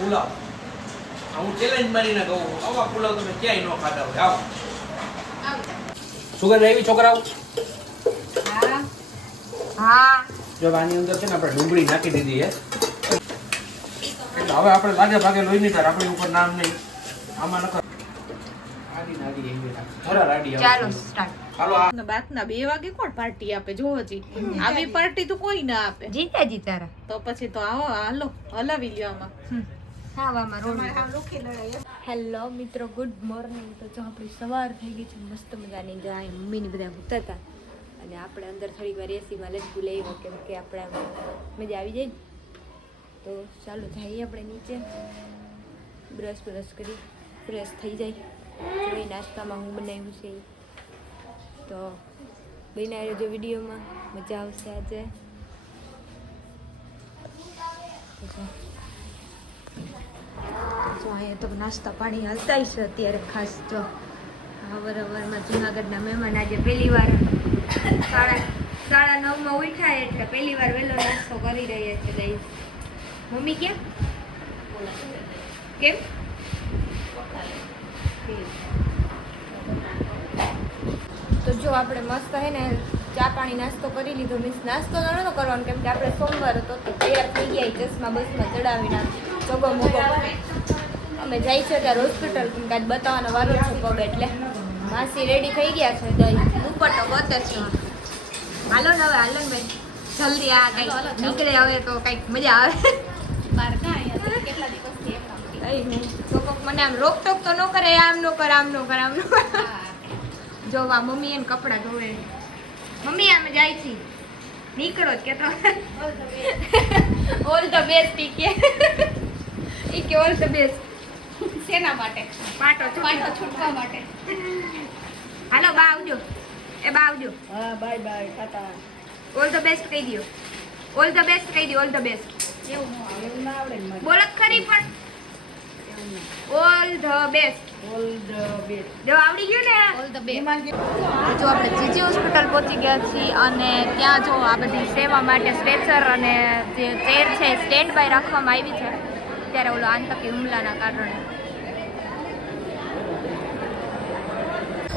પુલાવ. હું ચેલેન્જ મારીને કહું આવા પુલાવ તમે ક્યાંય ન ખાતા હોય. આવો સુગંધ આવી છોકરાઓ? હા હા. જો આની અંદર છે ને આપણે ડુંગળી નાખી દીધી છે એટલે હવે આપણે લાગે ભાગે લોહી નહીં થાય આપણી ઉપર નામ નહીં આમાં નખર આડી નાડી એવી રાખે થોડા રાડી આવે. ચાલો સ્ટાર્ટ. હાલો આ બાતના 2 વાગે કોણ પાર્ટી આપે જો હજી આવી પાર્ટી તો કોઈ ના આપે. જીતાજી તારા તો પછી તો આવો હાલો હલાવી લ્યો આમાં. ખાવામાં રોડ. હેલો મિત્રો, ગુડ મોર્નિંગ. તો જો આપણી સવાર થઈ ગઈ છે મસ્ત મજાની. ગાય મમ્મીની બધા ભૂખતા હતા અને આપણે અંદર થોડીક વાર એસીમાં લચકું લઈ કેમ કે આપણે મજા આવી જાય. તો ચાલો જઈએ આપણે નીચે, બ્રશ કરી ફ્રેશ થઈ જાય. જોઈ નાસ્તામાં હું બનાવ્યું છે તો બનાવી રહેજો વિડીયોમાં, મજા આવશે આજે. જો અહીંયા તો નાસ્તા પાણી હાલતા છે અત્યારે ખાસ. જો અવારમાં જુનાગઢના મહેમાન આજે પહેલી વાર 9:30 ઉઠ્યા એટલે પહેલી વાર વહેલો નાસ્તો કરી રહ્યા છે. ગાઈસ મમ્મી કેમ તો જો આપણે મસ્ત હે ને ચા પાણી નાસ્તો કરી લીધો. મીન્સ નાસ્તો તો નહોતો કરવાનો કેમ કે આપણે સોમવાર હતો તો તૈયાર થઈ ગયા ચશ્મા બસમાં ચડાવીને ચોગો મોગો અમે જાય છે ત્યારે હોસ્પિટલ કેમ કે આજ બતાવવાનો વારો છે પગ એટલે. માસી રેડી થઈ ગયા છે દુપટ્ટો ગોતે છે. હાલો ને હવે હાલો ને ભાઈ જલ્દી આ કંઈક નીકળે હવે તો કંઈક મજા આવે. તો કોક મને આમ રોકટોક તો ન કરે, આમ નો કર આમ નો કર. જો વા મમ્મી એને કપડાં ધોવે. મમ્મી આમે જાય છે નીકળો જ કે તો ઓલ ધ બેસ્ટ ઈ કે ઓલ ધ બેસ્ટ શેના માટે? પાટો છૂટવા માટે. હાલો બા આવજો. બા આવજો. હા bye bye Tata. All the best કહી દો. ઓલ ધ બેસ્ટ કહી દો. ઓલ ધ બેસ્ટ એવું ના આવડે ને મારે. બોલ જ ખરી પણ all the best. All the best. જો આવડી ગયું ને ઓલ ધ બેસ્ટ. જો આપણે જીજી હોસ્પિટલ પહોંચી ગયા છીએ અને ત્યાં જો આ બધી સેવા માટે સ્ટ્રેચર અને જે ચેર છે સ્ટેન્ડ બાય રાખવામાં આવી છે ત્યારે ઓલો આતંકી હુમલાના કારણે.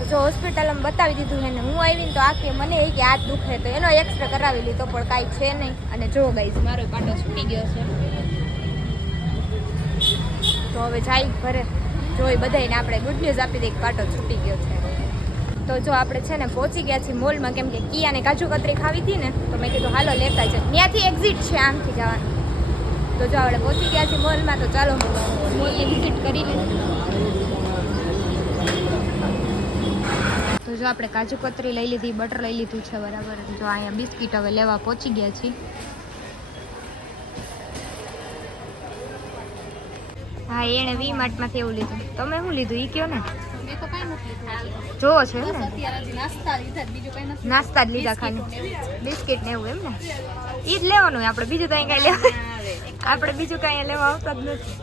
જો હોસ્પિટલ અમે બતાવી દીધું છે ને હું આવીને તો આખી મને એ કે હાથ દુખે તો એનો એક્સરે કરાવી લીધો પણ કાંઈ છે નહીં. અને જો ગાઈઝ મારો પાટો છૂટી ગયો છે તો હવે જાય ઘરે જોઈ બધાને આપણે ગુડ ન્યૂઝ આપી દઈએ પાટો છૂટી ગયો છે. તો જો આપણે છે ને પહોંચી ગયા છીએ મોલમાં કેમ કે કિયાને કાજુ કતરી ખાવી હતી ને તો મેં કીધું હાલો લેતા છે. ત્યાંથી એક્ઝિટ છે આમથી જવાનું. તો જો આપણે પહોંચી ગયા છીએ મોલમાં તો ચાલો મોલની વિઝિટ કરી લઈએ. તો જો આપણે કાજુ કતરી લઈ લીધી, બટર લઈ લીધું છે બરાબર. જો અહીંયા બિસ્કિટ હવે લેવા પહોંચી ગયા છીએ. હા એણે વી માર્ટમાંથી એવું લીધું. તમે શું લીધું એ કયો ને? મેં તો કાઈ નથી લીધું. જોવો છે ને અત્યારે નાસ્તા લીધા બીજું કઈ નથી. નાસ્તા જ લીધા ખાલી બિસ્કિટ ને એવું એમ ને એ જ લેવાનું હોય આપણે બીજું તો અહીં કાંઈ લેવા આપણે બીજું કાંઈ લેવા આવતા જ નથી.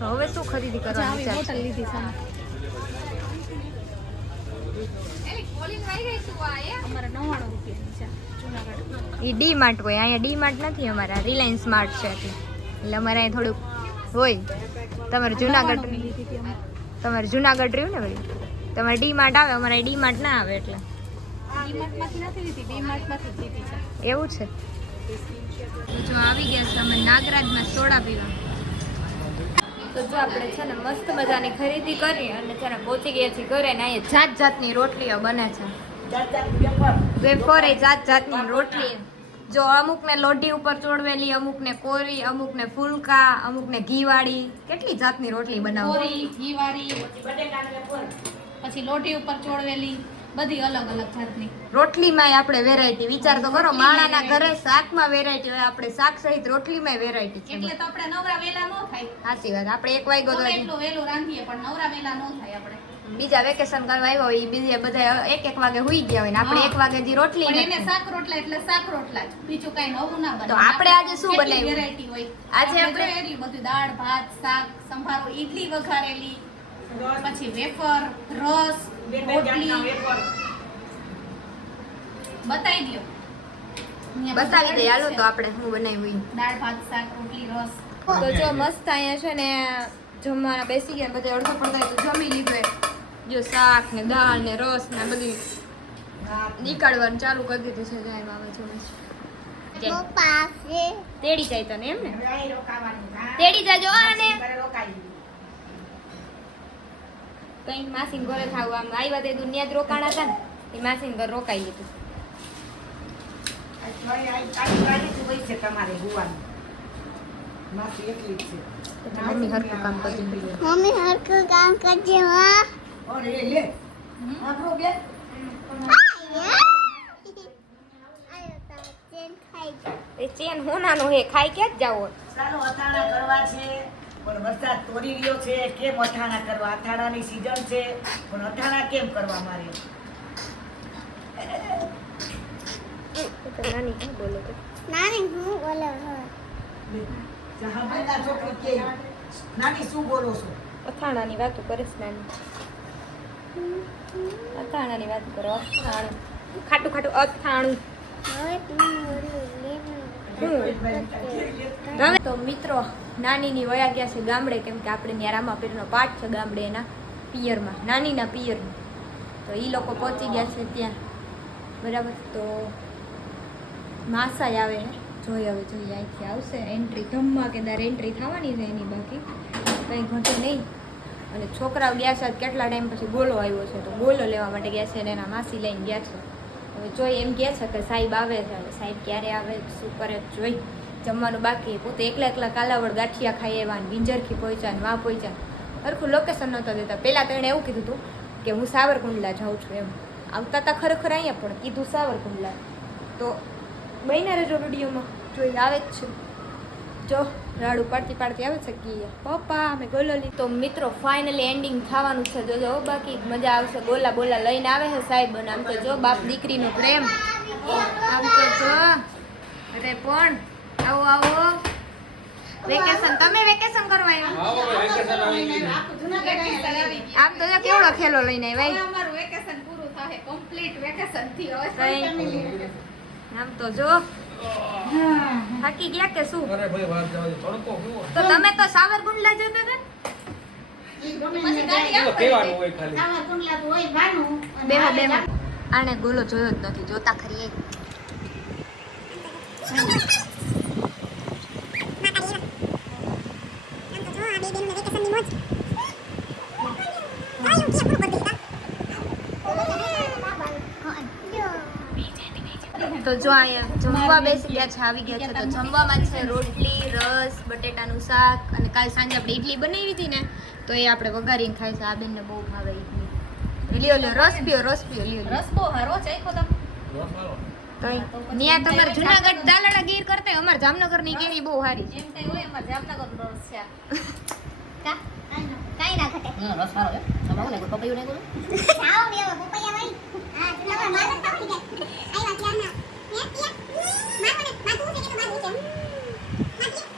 તો હવે શું ખરીદી કરવાની વિચાર બોટલ છે? લીધી સામે. અમારે 99 રૂપિયાની છે જુનાગઢ. એ ડી માર્ટ હોય, અહીંયા ડી માર્ટ નથી અમારા, રિલાયન્સ માર્ટ છે એટલે અમારે અહીં થોડુંક હોય. તમારે જુનાગઢ લીધી હતી અમે. તમારે જુનાગઢ રહ્યું ને ભાઈ, તમારે ડી માર્ટ આવે, અમારે ડી માર્ટ ના આવે એટલે ડીમાર્ટમાંથી નથી લીધી, ડીમાર્ટમાંથી જ લીધી છે. એવું છે. તો જો આવી ગયા છે અમે નાગરાજમાં સોડા પીવા. તો જો આપણે છે ને મસ્ત મજાની ખરીદી કરી અને છે ને પહોંચી ગયા છીએ ઘરે ને અહીંયા જાત જાતની રોટલીઓ બને છે. વેફર એ જાત જાતની રોટલી. જો અમુકને લોઢી ઉપર ચોળવેલી, અમુકને કોરી, અમુકને ફૂલકા, અમુકને ઘીવાળી, કેટલી જાતની રોટલી બનાવો. કોરી, ઘીવાળી, પછી લોટી ઉપર ચોળવેલી, બધી અલગ અલગ જાતની રોટલીમાં આપણે વેરાયટી. વિચાર તો કરો, માણાના ઘરે શાકમાં વેરાયટી હોય, આપણે શાક સહિત રોટલીમાં વેરાયટી છે. એટલે તો આપણે નવરા વેલા ન થાય. સાચી વાત. આપણે 1 વાગ્યો તો ગમે એટલું વેલું રાંધીએ પણ નવરા વેલા ન થાય આપણે. બીજા વેકેશન કરવા આવ્યા હોય બીજા બધા 1 વાગે હુઈ ગયા હોય ને આપણે 1 વાગે જે રોટલી પણ એને નથી. શાક રોટલા એટલે શાક રોટલા જ, બીજું કઈ નવું ના બને. તો આપણે આજે શું બનાવ્યું? વેરાયટી હોય આજે આપણે એટલી બધી દાળ ભાત શાક સંભારો ઈડલી વઘારેલી, પછી વેફર, રસ, રોટલી બતાવી દો. બતાવી દે હાલો તો આપણે શું બનાવ્યું. દાળ ભાત શાક રોટલી રસ તો જો મસ્ત અહીંયા છે ને જમવાના બેસી ગયા બધા અડધો પડતા તો જમી લીધું જો શાક ને દાળ ને રસ ને બધી નીકળવાનું ચાલુ કરી દીધું છે જાય મામા જોડે તેડી જાય તને એમ ને તેડી જાજો આને કઈ માસીન ઘરે થાવ આમ આવ્યા તે દુનિયા જ રોકાણા હતા ને એ માસીન ઘર રોકાઈ લીધું મમ્મી હરખું કામ કરતી એ ચેન હોનાનો હે ખાઈ ક્યાં જ જાવ ચાલો અથાણા કરવા છે પણ વરસાદ તોડી રહ્યો છે કેમ અથાણા કરવા અથાણાની સીઝન છે પણ અથાણા કેમ કરવા મારે નાની શું બોલો તો જહાબંદા છોકરી કે નાની શું બોલો છો અથાણાની વાતો કરે છે નાની અથાણાની વાત કરો અથાણું ખાટું ખાટું અથાણું હવે તો મિત્રો નાનીની વયા ગયા છે ગામડે કેમ કે આપણે ત્યાં રામાપીરનો પાઠ છે ગામડે એના પિયરમાં નાનીના પિયરમાં તો એ લોકો પહોંચી ગયા છે ત્યાં બરાબર તો માસાય આવે જોઈએ હવે જોઈએ અહીંથી આવશે એન્ટ્રી ધમાકેદાર એન્ટ્રી થવાની છે એની બાકી કંઈ ઘટે નહીં અને છોકરાઓ ગયા છે કેટલા ટાઈમ પછી ગોલો આવ્યો છે તો ગોલો લેવા માટે ગયા છે અને એના માસી લઈને ગયા છે હવે જોઈ એમ કહે છે કે સાહેબ આવે છે હવે સાહેબ ક્યારે આવે શું કરે જોઈ જમવાનું બાકી પોતે એકલા એકલા કાલાવડ ગાંઠિયા ખાઈ આવ્યા ને ગિંજરથી પહોંચ્યા ને વાં પહોંચ્યા સરખું લોકેશન નહોતા દેતા પહેલાં તો એણે એવું કીધું હતું કે હું સાવરકુંડલા જાઉં છું એમ આવતા હતા ખરેખર અહીંયા પણ કીધું સાવરકુંડલા તો બહેના રહેજો વિડીયોમાં જોઈ આવે જ છે જો રાડું પાડતી પાડતી આવે છે કે પપ્પા અમે ગોલો લીધો તો મિત્રો ફાઇનલી એન્ડિંગ થવાનું છે જો બાકી મજા આવશે ગોલા બોલા લઈને આવે છે સાહેબ અને આમ તો જો બાપ દીકરીનો પ્રેમ આમ તો જો અરે પણ આવો આવો વેકેશન તમે વેકેશન કરવા આવ્યા આમ તો જો કેવડો ખેલો લઈને આવ્યા અમારું વેકેશન પૂરું થાય કમ્પ્લીટ વેકેશન થી હવે આમ તો જો થાકી ગયા કે શું અરે ભાઈ વાત જવા દે તડકો કેવો તો તમે તો સાવરકુંડલા જતા હતા પછી ગાડી તો કહેવાનું હોય ખાલી બેહો બેહો આને ગોલો જોયો જ નથી જોતા ખરી તો જો અહીંયા જમવા બેસી ગયા છે આવી ગયા છે તો જમવામાં છે રોટલી રસ બટેટાનું શાક અને કાલ સાંજે આપણે ઈડલી બનાવી હતી ને તો એ આપણે વઘારીને ખાઈ છે આ બેનને બહુ ભાવે ઈડલી લ્યો લ્યો રસ પીઓ લ્યો રસ બહુ હારો છે આખો તમે કઈ ન્યા તમારે જુનાગઢ દાલડા ગીર કરતે અમાર જામનગરની કેરી બહુ સારી છે એમ કઈ હોય અમાર જામનગર નો રસ છે કાઈ ના ઘટે રસ સારો છે તમારું ને પપૈયું નહીં બોલું આવો બેવો પપૈયા વાળી હા તમારા માર તો થઈ ગયા આયા ત્યારના માર છે કે તો માર છે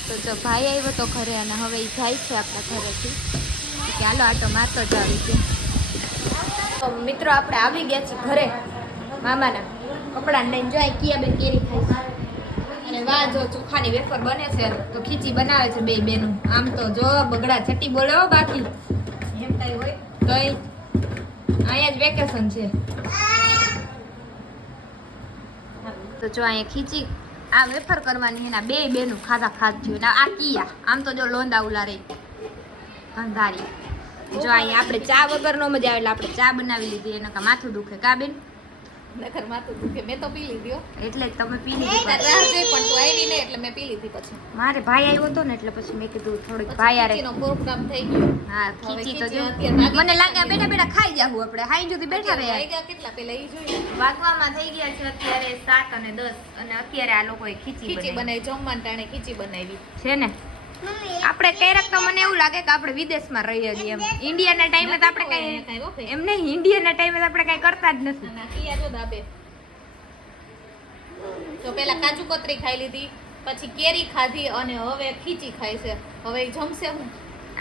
તો જો ભાઈ આવ્યો તો ઘરે અને હવે એ જાય છે આપણા ઘરેથી કે હાલો આટો મારતો જ આવી છે તો મિત્રો આપણે આવી ગયા છીએ ઘરે મામાના કપડાં લઈને જાય કિયા બેન કેરી ખાય છે અને વાહ જો ચોખાની વેફર બને છે તો ખીચી બનાવે છે બે બેનું આમ તો જો બગડા છટી બોલે હો બાકી એમ કઈ હોય તો અહીંયા જ વેકેશન છે તો જો અહીંયા ખીચી આ વેફર કરવાની એના બે બેનું ખાધા થયું આ કિયા આમ તો જો લોંદા ઉલા રહી અંધારી જો અહીંયા આપણે ચા વગર નો મજા આવે એટલે આપણે ચા બનાવી લીધી એને કા માથું દુખે કા બેન નકર માથું દુખે મેં તો પી લીધી હો એટલે જ તમે પી લીધી રાહ જોઈ પણ તું આવી ને એટલે મેં પી લીધી પછી મારે ભાઈ આવ્યો હતો ને એટલે પછી મેં કીધું થોડીક ભાઈ યાર ખીચીનો પ્રોગ્રામ થઈ ગયો હા ખીચી તો જો અત્યારે મને લાગે બેઠા બેઠા ખાઈ જાવું આપણે હાઈ સુધી બેઠા રહ્યા વાગ્યા કેટલા પેલા ઈ જોઈએ વાગવામાં થઈ ગયા છે અત્યારે 7 અને 10 અને અત્યારે આ લોકોએ ખીચી ખીચી બનાવી બનાવી જમવાના ટાણે ખીચી બનાવી છે ને આપણે ક્યારેક તો મને એવું લાગે કે આપણે વિદેશમાં રહીએ છીએ એમ ઇન્ડિયાના ટાઈમે તો આપણે કઈ એમ નહીં ઇન્ડિયાના ટાઈમે તો આપણે કઈ કરતા જ નથી ના કિયા જો દાબે તો પેલા કાજુ કતરી ખાઈ લીધી પછી કેરી ખાધી અને હવે ખીચી ખાય છે. હવે ઈ જમશે હું.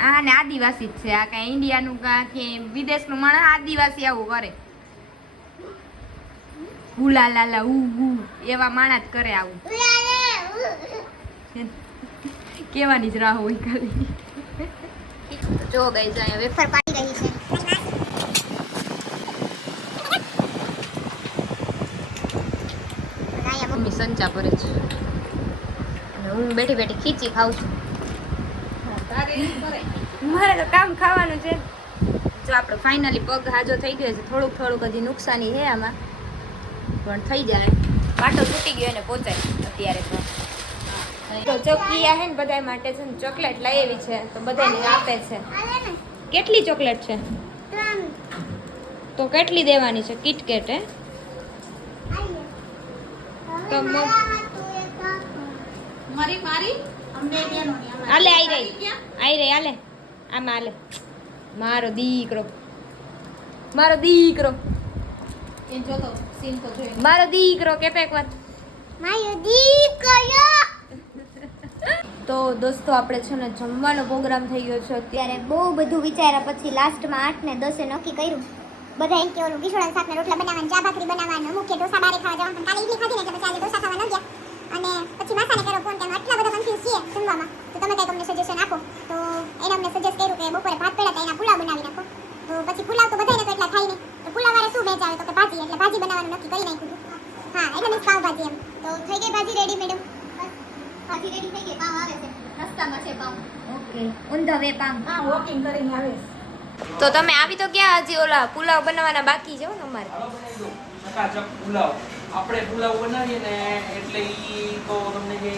આ ને આદિવાસી જ છે. આ કાંઈ ઇન્ડિયાનું કે વિદેશનું માણસ આદિવાસી આવું કરે. હુલા લાલા ઉ એવા માણસ જ કરે આવું. કેવાની જ રાહ હોય ખાલી. જો ગઈ જાય હવે વેફર પાડી રહી છે. મમ્મી સંચા ભરે છે અને હું બેઠી બેઠી ખીચી ખાઉં છું. મારે તો કામ ખાવાનું છે. જો આપણે ફાઇનલી પગ હાજો થઈ ગયો છે. થોડુંક હજી નુકસાની છે આમાં, પણ થઈ જાય. પાટો તૂટી ગયો ને પહોંચાય અત્યારે તો ચોકીયા હે ને બધા માટે છે ને ચોકલેટ લઈ આવી છે તો બધાને આપે છે. કેટલી ચોકલેટ છે? તો કેટલી દેવાની છે? કિટકેટ હે તો મારી અમને બેનો ની આલે આઈ રહી આલે આમાં આલે. મારો દીકરો એ જોતો સીન તો જોઈ. મારો દીકરો કેતો એકવાર માયો દીકરો. તો દોસ્તો આપણે છે ને જમવાનો પ્રોગ્રામ થઈ ગયો છે અત્યારે. ત્યારે બહુ બધું વિચાર્યા પછી લાસ્ટમાં 8 ને 10 નક્કી કર્યું. બધા એમ કે ઓલું ગીસોડા શાક ને રોટલા બનાવવાનું, ચા ભાખરી બનાવવાનું, મુખ્ય ઢોસા બારે ખાવા જવાનું. કાલે ઈડલી ખાધી ને એટલે પછી આજે ઢોસા ખાવા ન ગયા. અને પછી માસાને કર્યો ફોન કે અમે આટલા બધા કન્ફ્યુઝ છીએ જમવામાં, તો તમે કંઈક અમને સજેશન આપો. તો એને અમને સજેસ્ટ કર્યું કે બપોરે ભાત પડ્યા હતા એના પુલાવ બનાવી નાખો. તો પછી પુલાવ તો બધાને તો એટલા થાય નહીં, તો પુલાવ વાળે શું વેચ આવે તો કે ભાજી, એટલે ભાજી બનાવવાનું નક્કી કરી નાખ્યું. હા એટલે મીન્સ પાવ ભાજી એમ. તો થઈ ગઈ ભાજી રેડી મેડમ? ભાજી રેડી થઈ ગઈ. પાવ આવે છે રસ્તામાં છે પાવ. ઓકે ઓન ધ વે પામ. હા વોકિંગ કરીને આવે છે. તો તમે આવી તો ક્યાં હજી ઓલા પુલાવ બનાવવાના બાકી છે ને અમારે. હાલો બનાવી દો ચકાચક પુલાવ. આપણે પુલાવ બનાવીએ ને એટલે ઈ તો તમને જે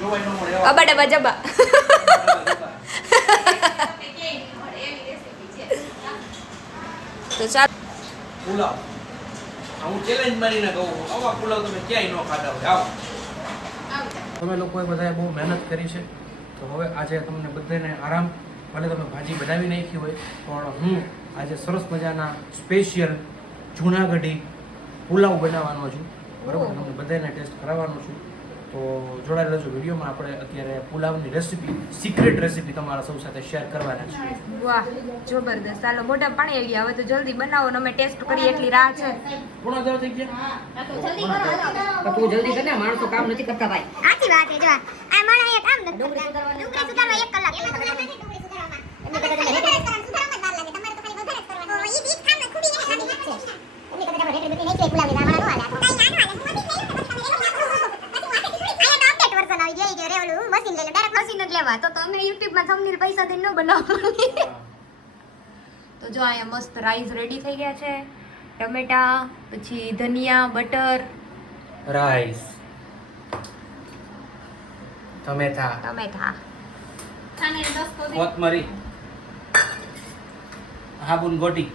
જોવાય ન મળે એવા અબા ડબા જબા. તો ચાલ પુલાવ હું ચેલેન્જ મારીને કહું, આવા પુલાવ તમે ક્યાંય ન ખાધા હોય. આવો તમે લોકોએ બધાએ બહુ મહેનત કરી છે, તો હવે આજે તમને બધાને આરામ. ભલે તમે ભાજી બનાવી નાખી હોય પણ હું આજે સરસ મજાના સ્પેશિયલ જૂનાગઢી પુલાવ બનાવવાનો છું. બરાબર, તમને બધાને ટેસ્ટ કરાવવાનો છું. તો જોડાઈ રહેજો વિડીયોમાં. આપણે અત્યારે પુલાવની રેસીપી, સિક્રેટ રેસીપી તમારા સૌ સાથે શેર કરવાના છીએ. વાહ જબરદસ્ત. ચાલો મોઢા પાણી આવી ગયા. હવે તો જલ્દી બનાવો ને અમે ટેસ્ટ કરીએ એટલી રાહ છે. પૂર્ણ દેવ થઈ ગયા. આ તો જલ્દી કરો હાલો. તું જલ્દી કર ને, માણસો કામ નથી કરતા ભાઈ. સાચી વાત છે. જો આ માણસ અહીંયા કામ નથી કરતા. ડુંગળી સુધારવા 1 કલાક લાગે. ડુંગળી સુધારવામાં. એમને કદાચ સુધારવામાં જ વાર લાગે. તમારે તો ખાલી વધારે જ કરવાનું. ઈ બીજ ખામને ખૂબી ને ખાલી છે. એમને કદાચ આપણે રેડી બેટી નહીં પુલાવી ના મારા નો હાલે. કાઈ ના હાલે. હું મશીન લઈ લો પછી તમે રેલો નાખો. પછી વાતે થોડી આયા તો અપડેટ વર્ઝન આવી ગઈ કે રેલું મશીન લઈ લો. ડાયરેક્ટ મશીન જ લેવા. તો તમે YouTube માં થંબનેલ પૈસા દઈને ન બનાવો. તો જો અહીંયા મસ્ત રાઈસ રેડી થઈ ગયા છે. ટમેટા, પછી ધનિયા, બટર, રાઈસ, ટમેટા, ટમેટા, ખાને 10 તો દે. કોથમરી, હાબુન ગોટી.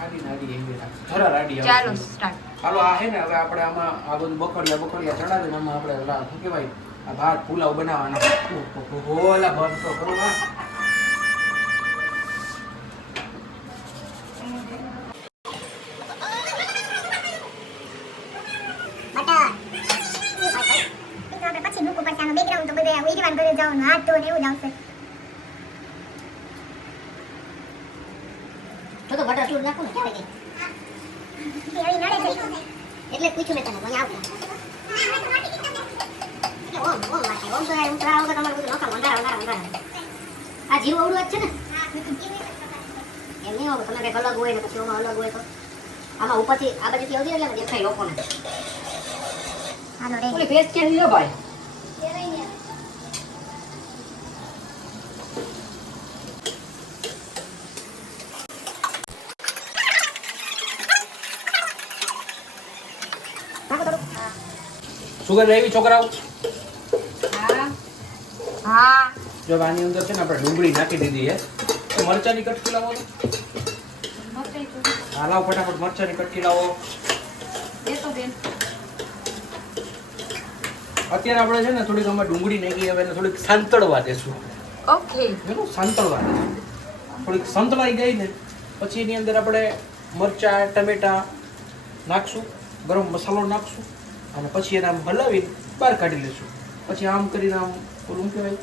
આડી નાડી એવી રાખી. ધરા રાડી આવે. ચાલો સ્ટાર્ટ. હાલો આ હે ને હવે આપણે આમાં આ બધું બકડિયા ચડાવીને આમાં આપણે ઓલા શું કહેવાય આ ભાત પુલાવ બનાવવાના. ઓલા બંધ તો કરો આ. બટર પછી મૂકવું પડશે. આનું બેકગ્રાઉન્ડ તો બધે ઈરવાન કરે જવાનું, હાથ ધોને એવું જ આવશે. તો બટર ચૂર નાખું ને ક્યારે ગઈ એ અહીં નડે છે. એટલે પૂછ્યું મેં તને મને આવું એટલે ઓમ તો ઉતરા વગર તમારું બધું નખાવ અંધારા. આ જીરું અવડું જ છે ને એમ નહીં હોય તમે કંઈક અલગ હોય ને પછી ઓમાં અલગ હોય તો આમાં ઉપરથી આ બાજુથી આવતી એટલે દેખાય લોકોને. હાલો રે. ઓલી પેસ્ટ ક્યાં લીધો ભાઈ? સુગર એવી છોકરાઓ હા જો આની અંદર છે ને આપણે ડુંગળી નાખી દીધી છે. તો મરચાની કટકી લાવો તો. હા લાવો ફટાફટ મરચાની કટકી લાવો. અત્યારે આપણે છે ને થોડીક આમાં ડુંગળી નાખી હવે એને થોડીક સાંતળવા દેશું. ઓકે. એનું સાંતળવા દેશું. થોડીક સંતળાઈ ગઈ ને પછી એની અંદર આપણે મરચાં ટમેટા નાખશું ગરમ મસાલો નાખશું અને પછી એને આમ હલાવીને બહાર કાઢી લઈશું. પછી આમ કરીને આમ ઓલું કહેવાય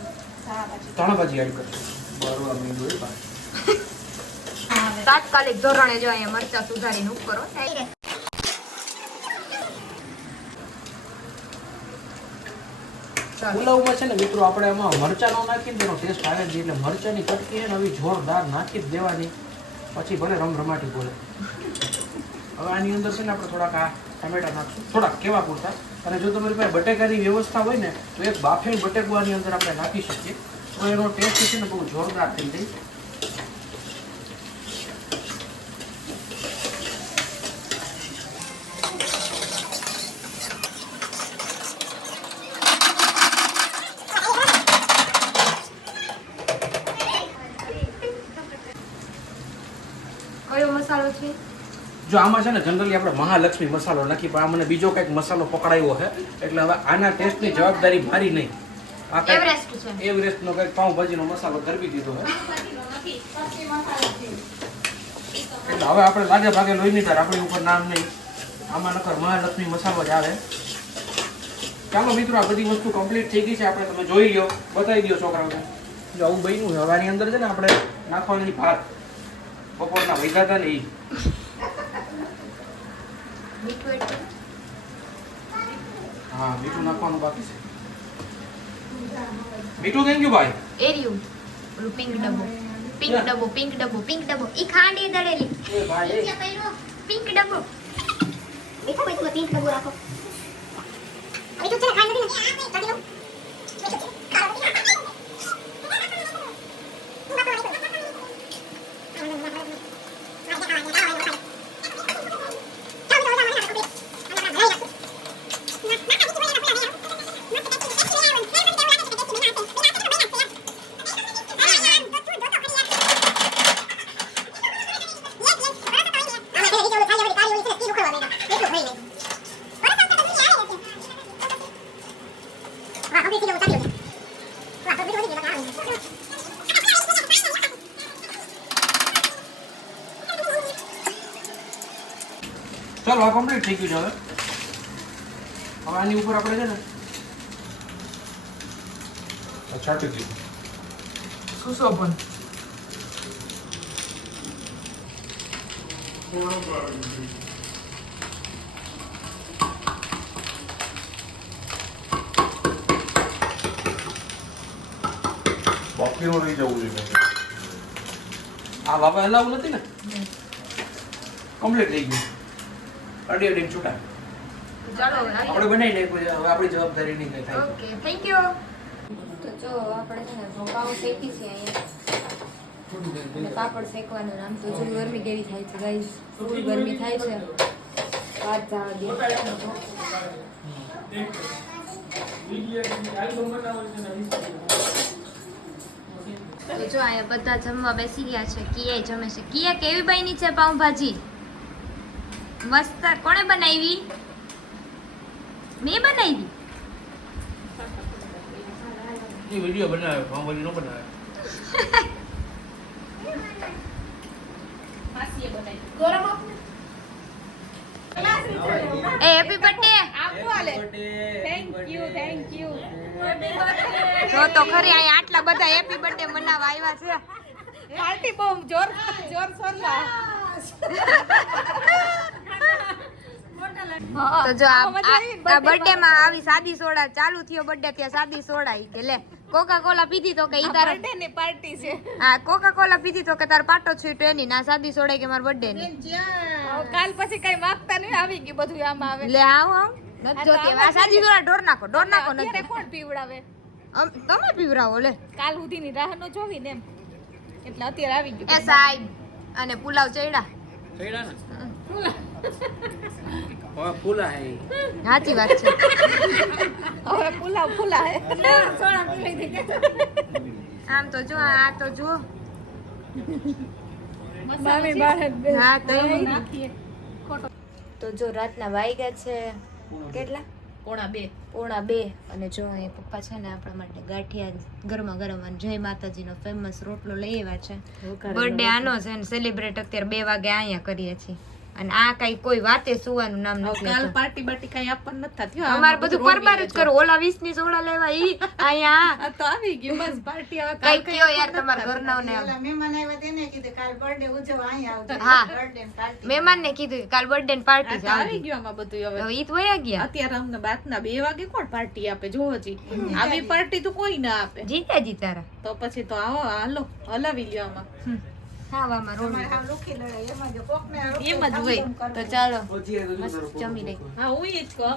ધાણા ભાજી એડ કરશું. બરોબર મીંડું એ ભાઈ તાત્કાલિક ધોરણે જો અહીંયા મરચા સુધારીને ઉપર પુલાવમાં છે ને મિત્રો આપણે એમાં મરચાં ન નાખીને તેનો ટેસ્ટ આવે જ નહીં. એટલે મરચાંની કટકી છે ને આવી જોરદાર નાખી જ દેવાની. પછી ભલે રમરમાટી બોલે. હવે આની અંદર છે ને આપણે થોડાક આ ટમેટા નાખશું, થોડાક કેવા પૂરતા. અને જો તમારી પાસે બટેકાની વ્યવસ્થા હોય ને તો એક બાફેલ બટેકું આની અંદર આપણે નાખી શકીએ તો એનો ટેસ્ટ છે ને બહુ જોરદાર થઈ જાય. કયો મસાલો છે? જો આમાં છે ને જનરલી આપણે મહાલક્ષ્મી મસાલો નાખી, પણ આ મને બીજો કંઈક મસાલો પકડાયો છે એટલે હવે આના ટેસ્ટની જવાબદારી મારી નહીં. આ એવરેસ્ટ છે. એવરેસ્ટનો કંઈક પાઉંભાજીનો મસાલો ગરબી દીધો છે. એટલે હવે આપણે લાગે ભાગે લોહીની તાર આપણી ઉપર નામ નહીં, આમાં નકર મહાલક્ષ્મી મસાલો જ આવે. ચાલો મિત્રો, આ બધી વસ્તુ કમ્પ્લીટ થઈ ગઈ છે. આપણે તમે જોઈ લ્યો, બતાવી દો છોકરાઓને. જો આવું બન્યું છે. હવે આની અંદર છે ને આપણે નાખવાની ભાત બપોરના વૈધા હતા ને એ. હા, મીઠું નાખવાનું બાકી છે. મીઠું થઈ ગયું ભાઈ? એરિયું ઓલું પિંક ડબ્બો પિંક ડબ્બો ઈ ખાંડી દળેલી એ ભાઈ પિંક ડબ્બો મીઠો ભાઈ તમે પિંક ડબ્બો રાખો. મીઠું છે ખાઈ નથી ને કાઢી લો. ચાલો, આ કમ્પ્લીટ થઈ ગયું છે. હવે આની ઉપર આપણે છે ને છાંટી દીધું સુશોભન. બાકીનો રહી જવું જોઈએ. આ બાબા હલાવું નથી ને, કમ્પ્લીટ થઈ ગયું. અડી અડીને છૂટા. ચાલો આપણે બનાવી નાખ્યું છે. હવે આપણી જવાબદારી નહીં કઈ થાય. Okay, thank you. તો જો આપણે છે ને પાઉં શેકી છે અહીંયા અને પાપડ શેકવાનું. આમ તો જો ગરમી કેવી થાય છે ગાઈસ, ફૂલ ગરમી થાય છે. વાત જવા દે. તો જો અહીંયા બધા જમવા બેસી ગયા છે. કિયા જમે છે. કિયા કેવી બની છે પાઉંભાજી? મસ્ત. કોણે બનાવી? મેં બનાવી. એ વિડિયો બનાવ્યો, પાઉંભાજી નો બનાવ્યો. માસીએ બનાવી ગરમ આપને એ હેપી બર્થડે. આપો આલે થેન્ક યુ જો તો ખરી અહીંયા આટલા બધા હેપી બર્થડે મનાવવા આવ્યા છે. પાર્ટી બહુ જોરશોરમાં. તો જો આ બર્થડે માં આવી સાદી સોડા ચાલુ થયો. બર્થડે ત્યાં સાદી સોડા ઈ કે લે કોકા કોલા પીધી તો કે ઈ તાર બર્થડે ની પાર્ટી છે. હા, કોકા કોલા પીધી તો કે તાર પાટો છૂટો એની ના સાદી સોડા કે માર બર્થડે ની. કાલ પછી કઈ માંગતા નહીં, આવી ગયું બધું આમાં આવે. લે આવ નથી જોતી. આ સાદી સોડા ઢોર નાખો અત્યારે નથી. કોણ પીવડાવે? તમે પીવરાવો લે. કાલ સુધીની રાહ ન જોવી ને એમ, એટલે અત્યારે આવી ગયું. એ સાહેબ અને પુલાવ ચડ્યા. ચડ્યા ને હવે ફૂલા હે. સાચી વાત છે. હવે પુલાવ ફૂલા હે. આમ તો જો આ તો જો મામી બાળક હા તો નાખીએ. તો જો રાતના વાગ્યા છે કેટલા? 1:30 અને જો અહીં પપ્પા છે ને આપણા માટે ગાંઠિયા ગરમા ગરમ અને જય માતાજીનો ફેમસ રોટલો લઈ આવ્યા છે. બર્થડે આનો છે ને સેલિબ્રેટ અત્યારે 2 વાગે અહીંયા કરીએ છીએ. અને આ કઈ કોઈ વાતે સુવાનું નામ નથી કાલ લેતો. પાર્ટી બાર્ટી કઈ આપણને નથી થતી અમારે બધું પરબાર જ કરો. ઓલા 20 ની સોડા લેવા ઈ અહીંયા આ તો આવી ગયું બસ પાર્ટી હવે કઈ કયો યાર તમારા ઘરનાઓને આમ. હા મહેમાન ને કીધું કે કાલ બર્થડે ની પાર્ટી છે આવી આવજો. ગયું આમાં બધું હવે હવે ઈ તો વયા ગયા. અત્યારે અમને બાતના 2 વાગે કોણ પાર્ટી આપે જો હજી આવી પાર્ટી તો કોઈ ના આપે જીતા જીતારા તો પછી તો આવો હાલો હલાવી લ્યો આમાં ખાવામાં રોડ એમ જ હોય તો ચાલો મસ્ત જમી લઈ. હા હું એ જ કહું